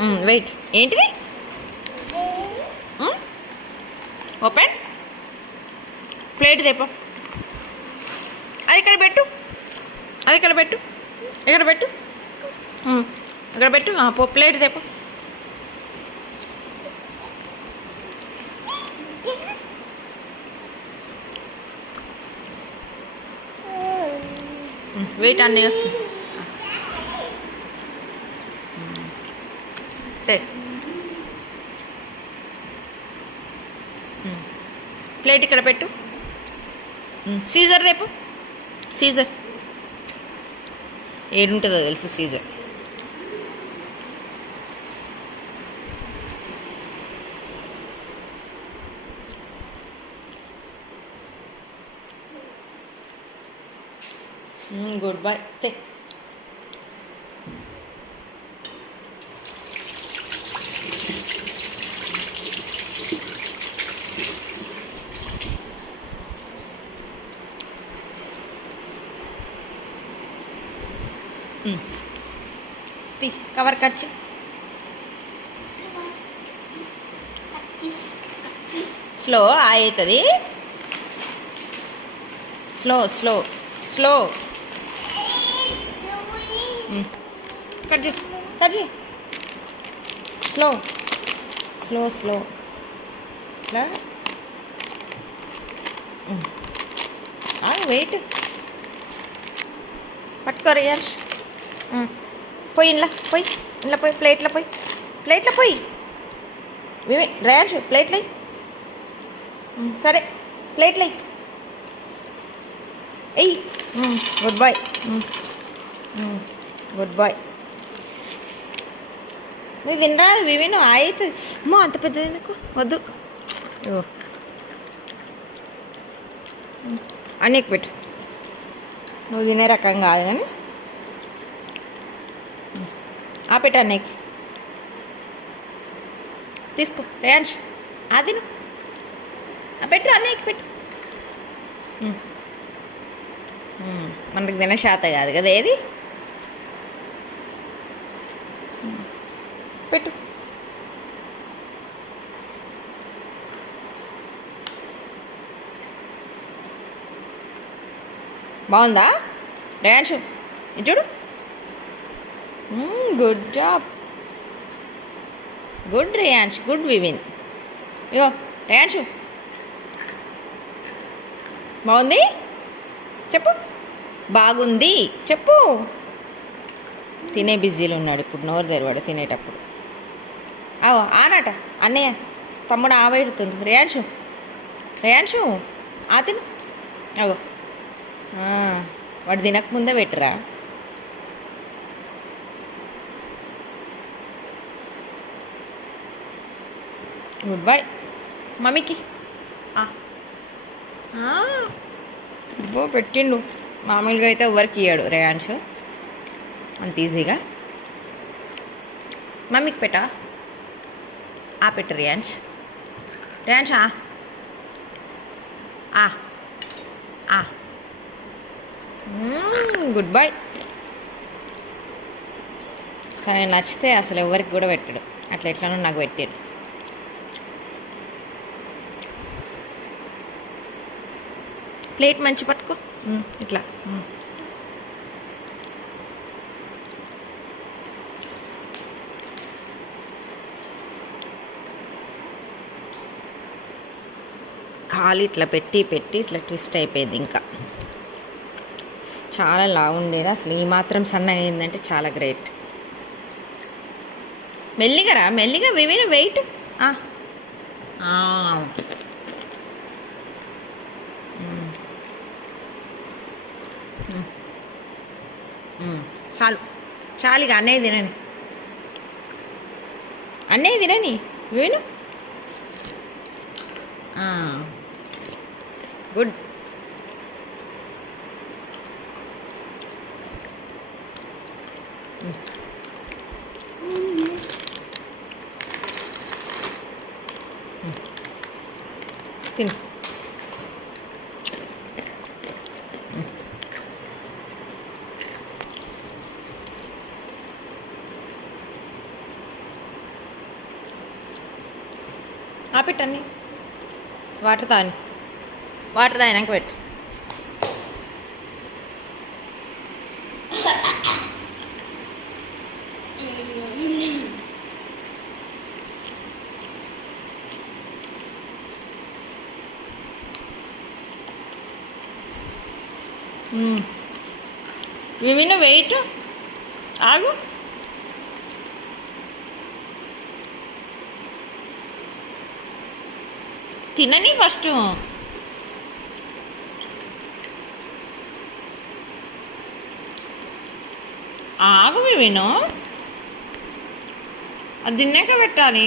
Hmm, wait ఏంటిది? Hmm? Open plate తెప్ప. అది ఇక్కడ పెట్టు. అది ఇక్కడ పెట్టు. ఇక్కడ పెట్టు. Hmm. ఇక్కడ పెట్టు. పో ప్లేట్ తెప్ప. వెయిట్ అన్నీ వస్తుంది. సరే ప్లేట్ ఇక్కడ పెట్టు. సీజర్ రేపు? సీజర్. ఏడుంటుందో తెలుసు సీజర్. Good bye. తే. తీ కవర్ కట్ స్లో స్లో అవుతుంది. స్లో స్లో స్లో కట్ చేయి కట్ చేయి. స్లో స్లో స్లో ఇట్లా వెయిట్ పట్టుకో రియాల్స్ పోయి ఇంట్లో పోయి ఇంట్లో పోయి ప్లేట్లో పోయి ప్లేట్లో పోయి. మేమే రియాల్స్ ప్లేట్లు సరే ప్లేట్లు ఎయ్ గుడ్ బాయ్ గుడ్ బాయ్. నువ్వు తినరా వివి నువ్వు అవుతుంది అమ్మో అంత పెద్దది ఎందుకు? వద్దు. ఇగో. పెట్టు. నువ్వు తినే రకం కాదు కానీ. ఆ పెట్టు తీసుకో రేయాన్ష్ అది ఆ పెట్టు అన్నయ్యకి పెట్టు. మనకి తిన శాత కాదు కదా ఏది? పెట్టు. బాగుందా? రేయాన్షు చూడు. Good job good Reyansh good Vivin ఇగో రేయాన్షు బాగుంది? చెప్పు. బాగుంది. చెప్పు. తినే బిజీలో ఉన్నాడు ఇప్పుడు నోరు తెరవాడు తినేటప్పుడు. అవు ఆనట. అన్నయ్య తమ్ముడు ఆవేడుతుండు. రేయాన్షు రేయాన్షు ఆ తిను. అగో వాడు తినకముందే పెట్టురా? గుడ్ బాయ్ మమ్మీకి బో పెట్టిండు. మామూలుగా అయితే ఎవరికి ఇయ్యాడు రేయాన్ష్ అంత ఈజీగా. మమ్మీకి పెట్టా ఆ పెట్టు రేయాన్ష్ రేయాన్ష్ ఆ. ఆ. గుడ్ బాయ్ కానీ నచ్చితే అసలు ఎవరికి కూడా పెట్టాడు. అట్లా ఎట్లనో నాకు పెట్టాడు. ప్లేట్ మంచి పట్టుకో. ఇట్లా. కాలు ఇట్లా పెట్టి పెట్టి ఇట్లా ట్విస్ట్ అయిపోయింది ఇంకా. చాలా లావుండేది అసలు ఈ మాత్రం సన్నగా అయిందంటే చాలా గ్రేట్ మెల్లిగా రా మెల్లిగా వివిన వెయిట్ ఆ. ఆ. మ్మ్. మ్మ్. మ్మ్. చాలు చాలు. ఇక అన్నయ్య తినని. అన్నయ్య తినని? వేణు? గుడ్. తిను. ఆ పెట్టండి వాటర్ తాని వాటర్ తాగినాక పెట్టు. మ్మ్. వెయిట్. ఆగు. తినని ఫస్ట్ ఆగు విను అది తిన్నాక పెట్టాలి.